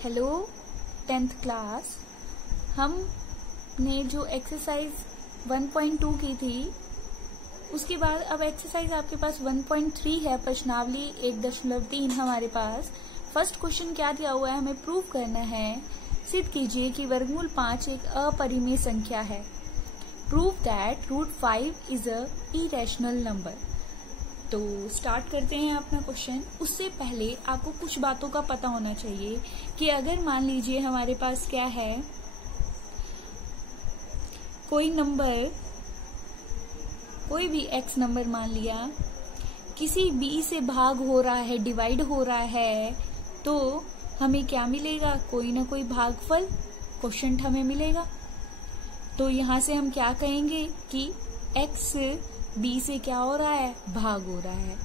Hello 10th class. हमने जो exercise 1.2 की थी उसके बाद अब एक्सरसाइज आपके पास 1.3 है, प्रश्नावली 1.3 हमारे पास। फर्स्ट क्वेश्चन क्या दिया हुआ है, हमें प्रूव करना है। सिद्ध कीजिए कि वर्गमूल 5 एक अपरिमेय संख्या है। Prove that √5 is a irrational number. तो स्टार्ट करते हैं अपना क्वेश्चन। उससे पहले आपको कुछ बातों का पता होना चाहिए कि अगर मान लीजिए हमारे पास क्या है, कोई नंबर, कोई भी x नंबर मान लिया, किसी b से भाग हो रहा है, डिवाइड हो रहा है, तो हमें क्या मिलेगा, कोई ना कोई भागफल क्वोशिएंट हमें मिलेगा। तो यहां से हम क्या कहेंगे कि x b से क्या हो रहा है, भाग हो रहा है।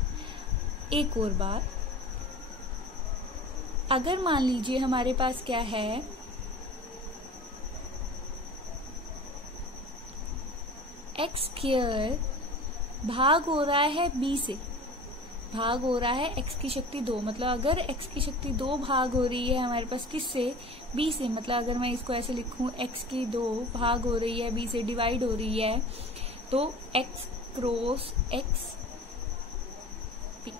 एक और बात, अगर मान लीजिए हमारे पास क्या है, x² भाग हो रहा है b से, भाग हो रहा है x की शक्ति 2, मतलब अगर x की शक्ति 2 भाग हो रही है हमारे पास किससे, b से, मतलब अगर मैं इसको ऐसे लिखूं x की 2 भाग हो रही है b से, डिवाइड हो रही है, तो x क्रॉस x b।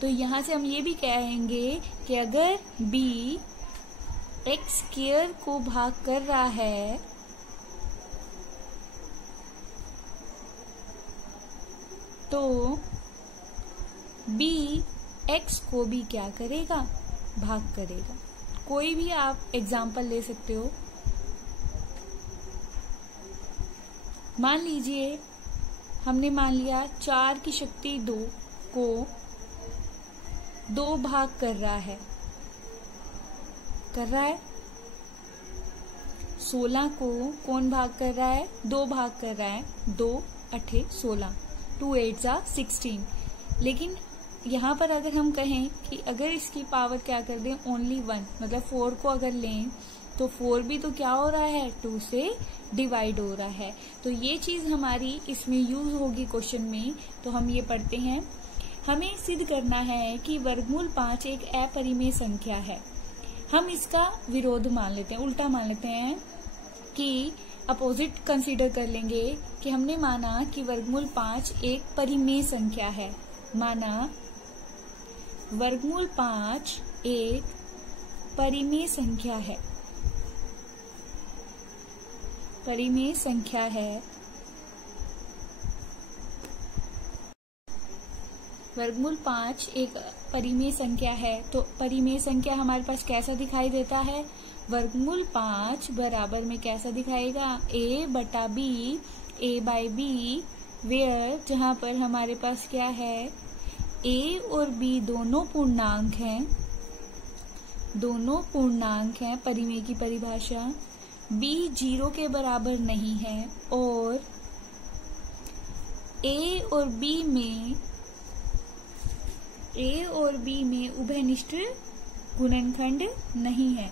तो यहां से हम ये भी कहेंगे कि अगर b x² को भाग कर रहा है तो b x को भी क्या करेगा, भाग करेगा। कोई भी आप एग्जाम्पल ले सकते हो। मान लीजिए हमने मान लिया 4 की शक्ति 2 को 2 भाग कर रहा है, 16 को कौन भाग कर रहा है, 2 भाग कर रहा है, 2 8 16, 2 8 16। लेकिन यहाँ पर अगर हम कहें कि अगर इसकी पावर क्या कर दें, ओनली 1, मतलब 4 को अगर लें तो 4 भी तो क्या हो रहा है, 2 से डिवाइड हो रहा है। तो ये चीज हमारी इसमें यूज होगी क्वेश्चन में। तो हम ये पढ़ते हैं, हमें सिद्ध करना है कि वर्गमूल 5 एक अपरिमेय संख्या है। हम इसका विरोध मान लेते हैं, उल्टा मान लेते हैं कि अपोजिट कंसीडर कर लेंगे कि हमने माना कि वर्गमूल 5 एक परिमेय संख्या है। माना वर्गमूल 5 एक परिमेय संख्या है, परिमेय संख्या है। वर्गमूल 5 एक परिमेय संख्या है, तो परिमेय संख्या हमारे पास कैसा दिखाई देता है, वर्गमूल 5 बराबर में कैसा दिखाएगा, a/b, a/b, वेयर जहां पर हमारे पास क्या है, a और b दोनों पूर्णांक हैं, दोनों पूर्णांक हैं, परिमेय की परिभाषा। b 0 के बराबर नहीं है और a और b में उभयनिष्ठ गुणनखंड नहीं है,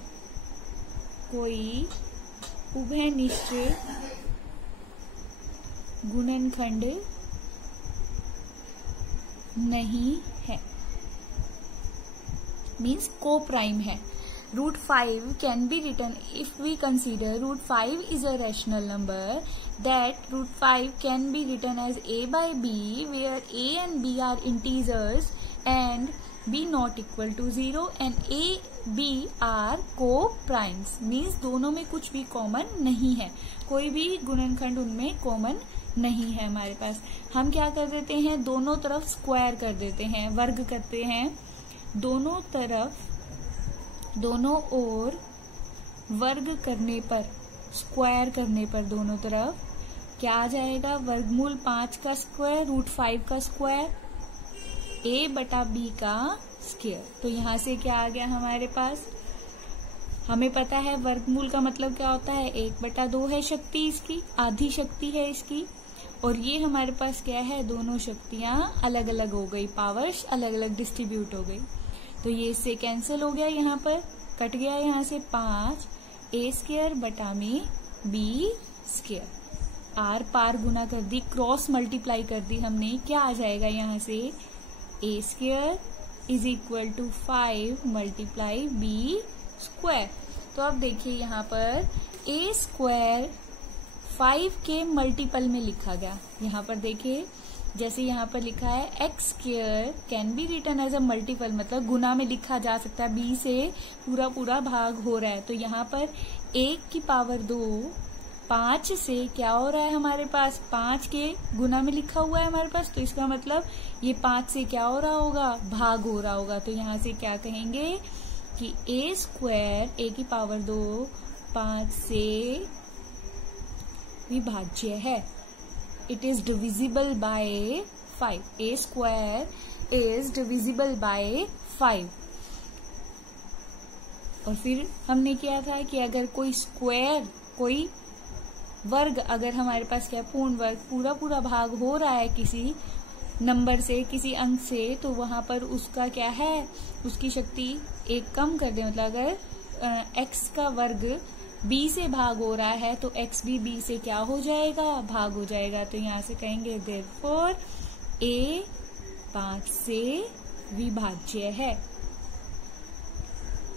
कोई उभयनिष्ठ गुणनखंड नहीं है, मीन्स को प्राइम है। √5 can be written if we consider √5 is a rational number, that √5 can be written as a/b where a and b are integers and b not equal to 0 and a b are co-primes, means दोनों में कुछ भी common नहीं है, कोई भी गुणनखंड उनमें common नहीं है हमारे पास। हम क्या कर देते हैं, दोनों तरफ स्क्वायर कर देते हैं, वर्ग करते हैं, दोनों तरफ, दोनों ओर वर्ग करने पर, स्क्वायर करने पर दोनों तरफ क्या आ जाएगा, वर्गमूल 5 का स्क्वायर, √5 का स्क्वायर, a/b का स्क्वायर। तो यहां से क्या आ गया हमारे पास, हमें पता है वर्गमूल का मतलब क्या होता है, 1/2 है शक्ति इसकी, आधी शक्ति है इसकी, और ये हमारे पास क्या है, दोनों शक्तियां अलग अलग हो गई, पावर्स अलग अलग डिस्ट्रीब्यूट हो गई। तो ये इससे कैंसिल हो गया, यहाँ पर कट गया, यहाँ से 5 a² बटा में b², आर पार गुना कर दी, क्रॉस मल्टीप्लाई कर दी हमने, क्या आ जाएगा यहाँ से, a² is equal to 5 multiply b square. तो अब देखिए यहाँ पर ए स्क्वायर 5 के मल्टीपल में लिखा गया। यहाँ पर देखिए जैसे यहाँ पर लिखा है x square can be written as a multiple, मतलब गुना में लिखा जा सकता है, बी से पूरा पूरा भाग हो रहा है। तो यहाँ पर 1 की पावर 2 5 से क्या हो रहा है हमारे पास, 5 के गुना में लिखा हुआ है हमारे पास, तो इसका मतलब ये 5 से क्या हो रहा होगा, भाग हो रहा होगा। तो यहाँ से क्या कहेंगे कि ए स्क्वायर ए की पावर 2 5 से विभाज्य है। It is divisible by 5। A square is divisible by 5। और फिर हमने किया था कि अगर कोई स्क्वायर, कोई वर्ग, अगर हमारे पास क्या पूर्ण वर्ग पूरा पूरा भाग हो रहा है किसी नंबर से, किसी अंक से, तो वहां पर उसका क्या है, उसकी शक्ति 1 कम कर दे। मतलब अगर एक्स का वर्ग बी से भाग हो रहा है तो एक्स भी बी से क्या हो जाएगा, भाग हो जाएगा। तो यहां से कहेंगे देयरफॉर ए 5 से विभाज्य है।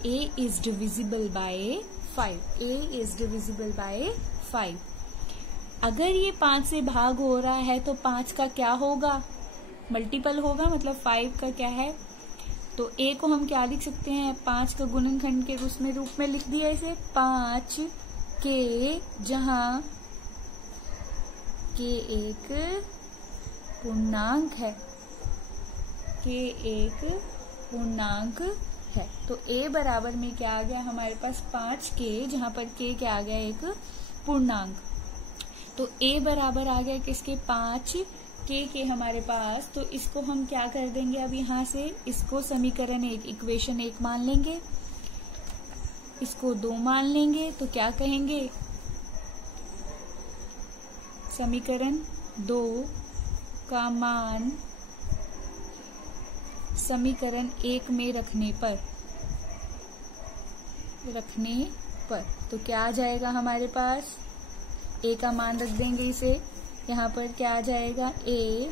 A is divisible by 5। A is divisible by 5। अगर ये 5 से भाग हो रहा है तो 5 का क्या होगा, मल्टीपल होगा, मतलब 5 का क्या है, तो ए को हम क्या लिख सकते हैं, 5 का गुणनखंड के रूप में लिख दिया इसे 5 के, जहां के एक पूर्णांक है, के एक पूर्णांक है। तो ए बराबर में क्या आ गया हमारे पास 5 के, जहां पर के क्या आ गया, एक पूर्णांक। तो ए बराबर आ गया किसके, 5 के हमारे पास। तो इसको हम क्या कर देंगे, अब यहां से इसको समीकरण 1, इक्वेशन 1 मान लेंगे, इसको 2 मान लेंगे। तो क्या कहेंगे, समीकरण 2 का मान समीकरण 1 में रखने पर तो क्या आ जाएगा हमारे पास, ए का मान रख देंगे इसे, यहाँ पर क्या आ जाएगा, ए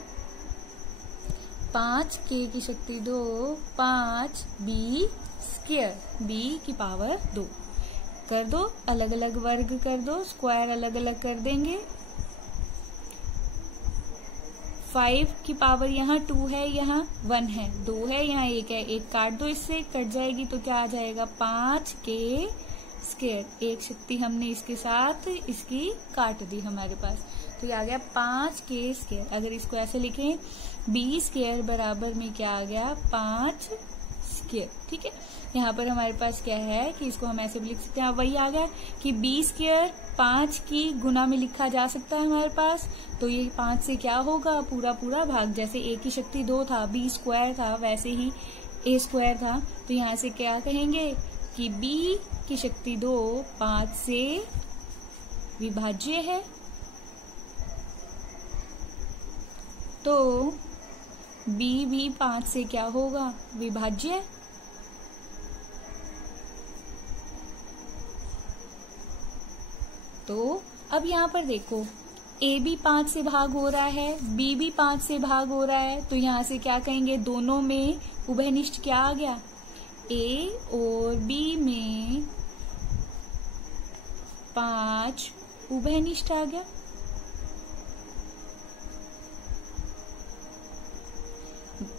5 के की शक्ति 2 5 बी स्क्वायर, बी की पावर 2 कर दो, अलग अलग वर्ग कर दो, स्क्वायर अलग अलग कर देंगे। 5 की पावर यहाँ 2 है, यहाँ 1 है, 2 है, यहाँ 1 है, 1 काट दो, इससे कट जाएगी तो क्या आ जाएगा 5 के स्क्वायर। एक शक्ति हमने इसके साथ इसकी काट दी हमारे पास, तो ये आ गया 5 के स्क्वायर। अगर इसको ऐसे लिखें बी स्क्वायर बराबर में क्या आ गया 5 स्क्वायर। ठीक है, यहाँ पर हमारे पास क्या है कि इसको हम ऐसे भी लिख सकते हैं, वही आ गया कि बी स्क्वायर 5 की गुना में लिखा जा सकता है हमारे पास। तो ये 5 से क्या होगा, पूरा पूरा भाग, जैसे ए की शक्ति 2 था, बी स्क्वायर था, वैसे ही ए स्क्वायर था। तो यहाँ से क्या कहेंगे कि बी की शक्ति 2 5 से विभाज्य है। तो b भी 5 से क्या होगा, विभाज्य। तो अब यहाँ पर देखो a भी 5 से भाग हो रहा है, b भी 5 से भाग हो रहा है। तो यहाँ से क्या कहेंगे, दोनों में उभयनिष्ठ क्या आ गया, a और b में 5 उभयनिष्ठ आ गया।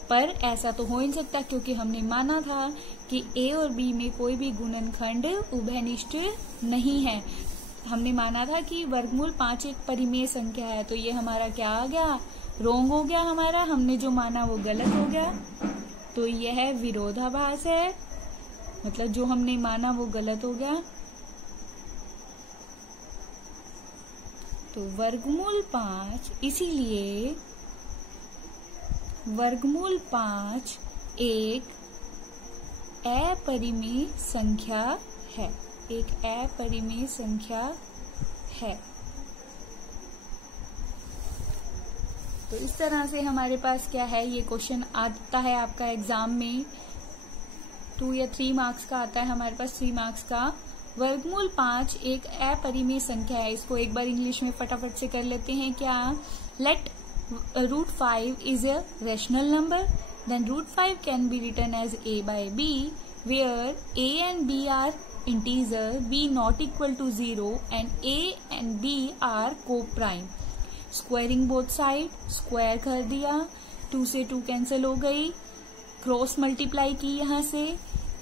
पर ऐसा तो हो ही नहीं सकता, क्योंकि हमने माना था कि a और b में कोई भी गुणनखंड उभयनिष्ठ नहीं है। हमने माना था कि वर्गमूल 5 एक परिमेय संख्या है। तो ये हमारा क्या आ गया, रोंग हो गया हमारा, हमने जो माना वो गलत हो गया। तो यह विरोधाभास है, मतलब जो हमने माना वो गलत हो गया। तो वर्गमूल 5, इसीलिए वर्गमूल 5 एक अपरिमेय संख्या है, एक अपरिमेय संख्या है। तो इस तरह से हमारे पास क्या है, ये क्वेश्चन आता है आपका एग्जाम में 2 या 3 मार्क्स का आता है हमारे पास, 3 मार्क्स का। वर्गमूल 5 एक अपरिमेय संख्या है। इसको एक बार इंग्लिश में फटाफट से कर लेते हैं क्या, late √5 is a rational number, then √5 can be written as a by b where a and b are integer, b not equal to 0 and a and b are co-prime. Squaring both side, square कर दिया, 2 से 2 cancel हो गई, cross multiply की यहाँ से,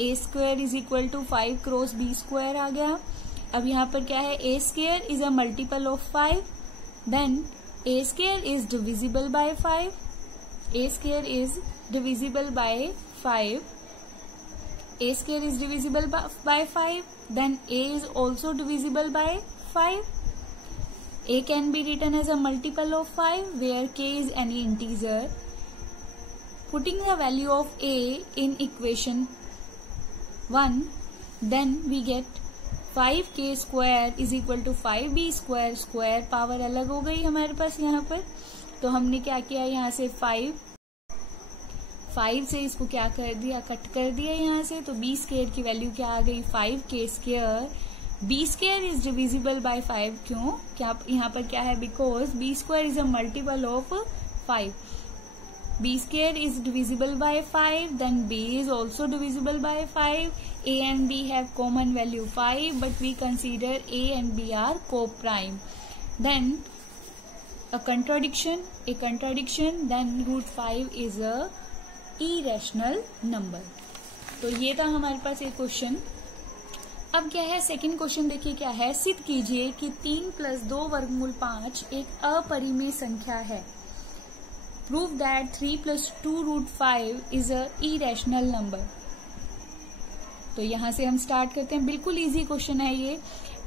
a square is equal to 5 cross b square आ गया. अब यहाँ पर क्या है, a square is a multiple of 5, then a square is divisible by 5, a square is divisible by 5, a square is divisible by 5, then a is also divisible by 5. A can be written as a multiple of 5 where k is any integer. Putting the value of a in equation 1, then we get 5k square is equal to 5b square. Square power अलग हो गई हमारे पास यहाँ पर, तो हमने क्या किया, यहाँ से 5 से इसको क्या कर दिया, कट कर दिया यहाँ से, तो b स्क्वायर की वैल्यू क्या आ गई, 5k square. b square is divisible by 5, क्यों, क्या यहाँ पर क्या है, because b square is a multiple of 5. b square is divisible by 5, then b is also divisible by 5. a and b have common value 5, but we consider a and b are co-prime. Then a contradiction, then root 5 is a irrational number. तो ये था हमारे पास एक question. अब क्या है, second question देखिए क्या है, सिद्ध कीजिए कि 3 + 2 वर्गमूल 5 एक अपरिमेय संख्या है. Prove that 3 + 2 root 5 is a irrational number. तो यहां से हम स्टार्ट करते हैं. बिल्कुल इजी क्वेश्चन है ये.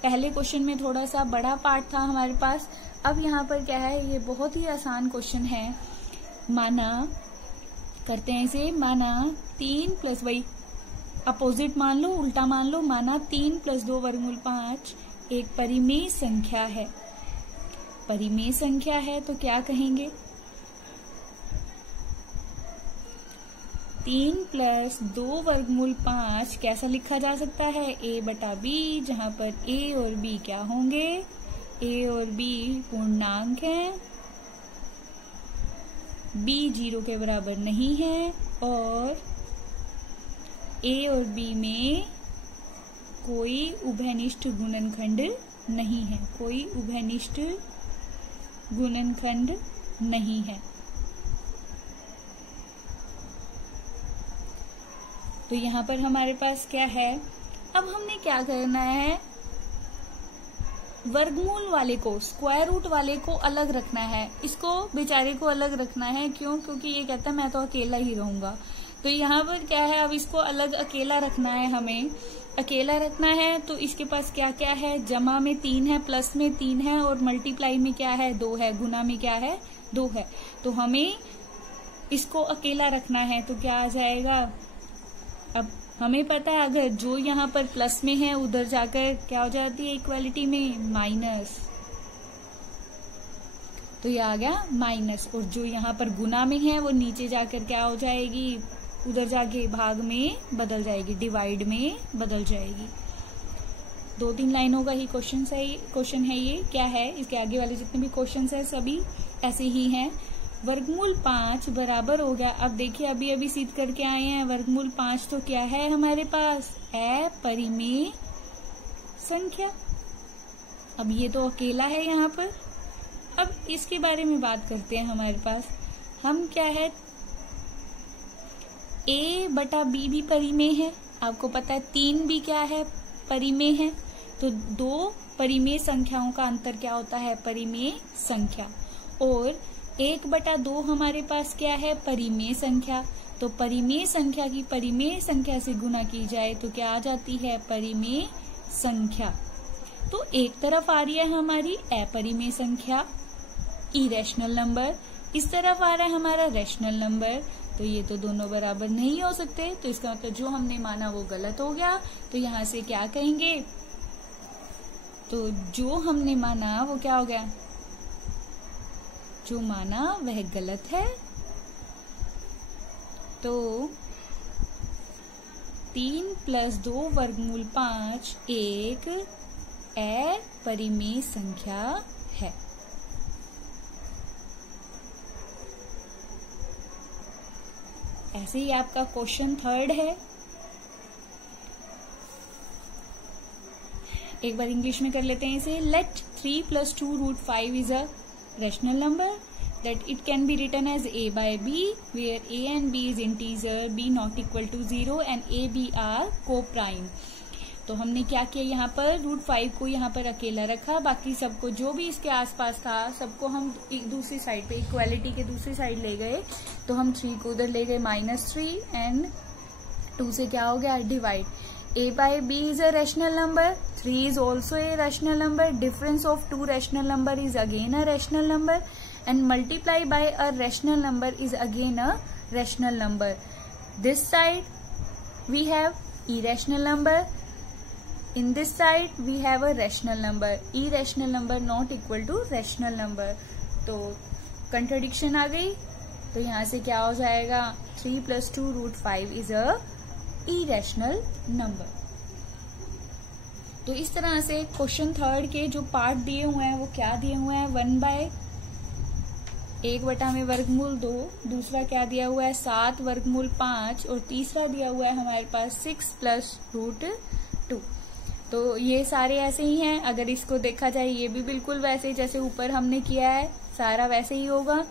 पहले क्वेश्चन में थोड़ा सा बड़ा पार्ट था हमारे पास, अब यहाँ पर क्या है, ये बहुत ही आसान क्वेश्चन है. माना करते हैं इसे, माना 3 प्लस, वही अपोजिट मान लो, उल्टा मान लो, माना 3 + 2 वर्गमूल 5 एक परिमेय संख्या है. परिमेय संख्या है तो क्या कहेंगे, 3 + 2 वर्गमूल 5 कैसा लिखा जा सकता है, a/b, जहां पर a और b क्या होंगे, a और b पूर्णांक हैं, b 0 के बराबर नहीं है, और a और b में कोई उभयनिष्ठ गुणनखंड नहीं है, कोई उभयनिष्ठ गुणनखंड नहीं है. तो यहाँ पर हमारे पास क्या है, अब हमने क्या करना है, वर्गमूल वाले को, स्क्वायर रूट वाले को अलग रखना है, इसको बेचारे को अलग रखना है. क्यों, क्योंकि ये कहता है मैं तो अकेला ही रहूंगा. तो यहाँ पर क्या है, अब इसको अलग अकेला रखना है, हमें अकेला रखना है. तो इसके पास क्या क्या है, जमा में 3 है, प्लस में 3 है, और मल्टीप्लाई में क्या है, 2 है, गुना में क्या है, 2 है. तो हमें इसको अकेला रखना है, तो क्या आ जाएगा, अब हमें पता है अगर जो यहाँ पर प्लस में है उधर जाकर क्या हो जाती है इक्वालिटी में, माइनस. तो ये आ गया माइनस, और जो यहाँ पर गुना में है वो नीचे जाकर क्या हो जाएगी, उधर जाके भाग में बदल जाएगी, डिवाइड में बदल जाएगी. 2-3 लाइनों का ही क्वेश्चन है ये. क्या है, इसके आगे वाले जितने भी क्वेश्चन है सभी ऐसे ही हैं. वर्गमूल 5 बराबर हो गया. अब देखिए अभी अभी सिद्ध करके आए हैं, वर्गमूल 5 तो क्या है हमारे पास, अपरिमेय संख्या. अब ये तो अकेला है यहाँ पर. अब इसके बारे में बात करते हैं. हमारे पास हम क्या है, a/b भी परिमेय है, आपको पता है 3 भी क्या है, परिमेय है. तो 2 परिमेय संख्याओं का अंतर क्या होता है, परिमेय संख्या. और 1/2 हमारे पास क्या है, परिमेय संख्या. तो परिमेय संख्या की परिमेय संख्या से गुना की जाए तो क्या आ जाती है, परिमेय संख्या. तो एक तरफ आ रही है हमारी अपरिमेय संख्या, इरेशनल नंबर, इस तरफ आ रहा है हमारा रेशनल नंबर. तो ये तो दोनों बराबर नहीं हो सकते, तो इसका मतलब जो हमने माना वो गलत हो गया. तो यहाँ से क्या कहेंगे, तो जो हमने माना वो क्या हो गया, जो माना वह गलत है. तो 3 + 2 वर्गमूल 5 एक अपरिमेय संख्या है. ऐसे ही आपका क्वेश्चन 3 है. एक बार इंग्लिश में कर लेते हैं इसे। Let 3 + 2 √5 is a rational number that it can be written as a by b where a and b is integer, b not equal to 0 and a b are co-prime। तो हमने क्या किया, यहाँ पर √5 को यहाँ पर अकेला रखा, बाकी सबको जो भी इसके आसपास था सबको हम दूसरी साइड पे इक्वालिटी के दूसरी साइड ले गए। तो हम 3 को उधर ले गए -3 एंड 2 से क्या हो गया divide. a by b is a rational number, 3 is also a rational number, difference of two rational number is again a rational number, and multiply by a rational number is again a rational number. This side we have irrational number, in this side we have a rational number, irrational number not equal to rational number। तो contradiction आ गई, तो यहाँ से क्या हो जाएगा 3 + 2 √5 is a irrational number। तो इस तरह से क्वेश्चन थर्ड के जो पार्ट दिए हुए हैं वो क्या दिए हुए हैं, 1/1/2, दूसरा क्या दिया हुआ है 7/5 और तीसरा दिया हुआ है हमारे पास 6 + √2। तो ये सारे ऐसे ही हैं। अगर इसको देखा जाए ये भी बिल्कुल वैसे जैसे ऊपर हमने किया है, सारा वैसे ही होगा।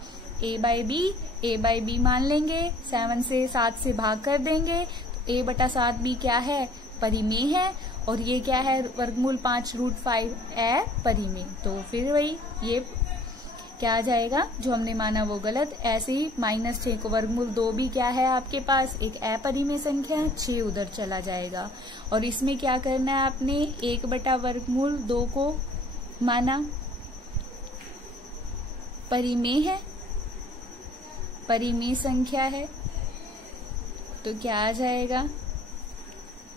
a by b मान लेंगे, 7 से 7 से भाग कर देंगे, तो a/7b क्या है परिमेय है, और ये क्या है √5 √5 है परिमेय। तो फिर वही ये क्या आ जाएगा, जो हमने माना वो गलत। ऐसे ही -6 को √2 भी क्या है आपके पास एक अपरिमेय संख्या है, 6 उधर चला जाएगा। और इसमें क्या करना है आपने 1/√2 को माना परिमेय है, परिमेय संख्या है, तो क्या आ जाएगा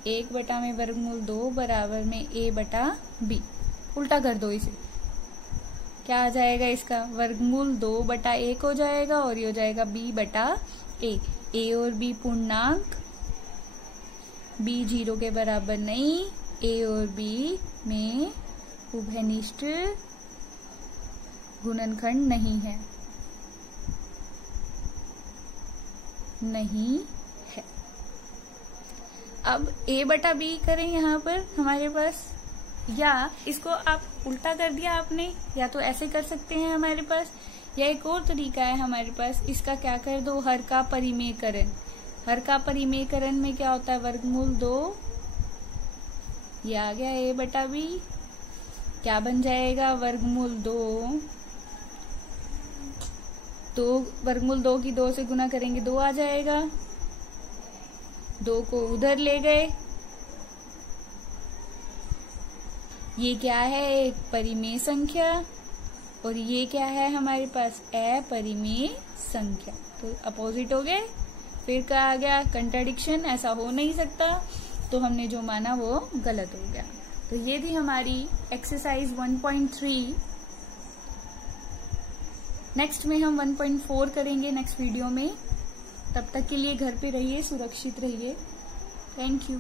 1/√2 बराबर में a/b। उल्टा कर दो इसे, क्या आ जाएगा इसका √2/1 हो जाएगा और ये हो जाएगा b/a। a और b पूर्णांक, b 0 के बराबर नहीं, a और b में उभयनिष्ठ गुणनखंड नहीं है, नहीं है। अब a/b करें यहाँ पर हमारे पास, या इसको आप उल्टा कर दिया आपने, या तो ऐसे कर सकते हैं हमारे पास, या एक और तरीका है हमारे पास, इसका क्या कर दो हर का परिमेयकरण। हर का परिमेयकरण में क्या होता है √2, ये आ गया a/b, क्या बन जाएगा √2, तो √2 की 2 से गुना करेंगे 2 आ जाएगा, 2 को उधर ले गए, ये क्या है एक परिमेय संख्या, और ये क्या है हमारे पास अपरिमेय संख्या, तो अपोजिट हो गए। फिर क्या आ गया कंट्राडिक्शन, ऐसा हो नहीं सकता, तो हमने जो माना वो गलत हो गया। तो ये थी हमारी एक्सरसाइज 1.3। नेक्स्ट में हम 1.4 करेंगे नेक्स्ट वीडियो में। तब तक के लिए घर पे रहिए, सुरक्षित रहिए। Thank you.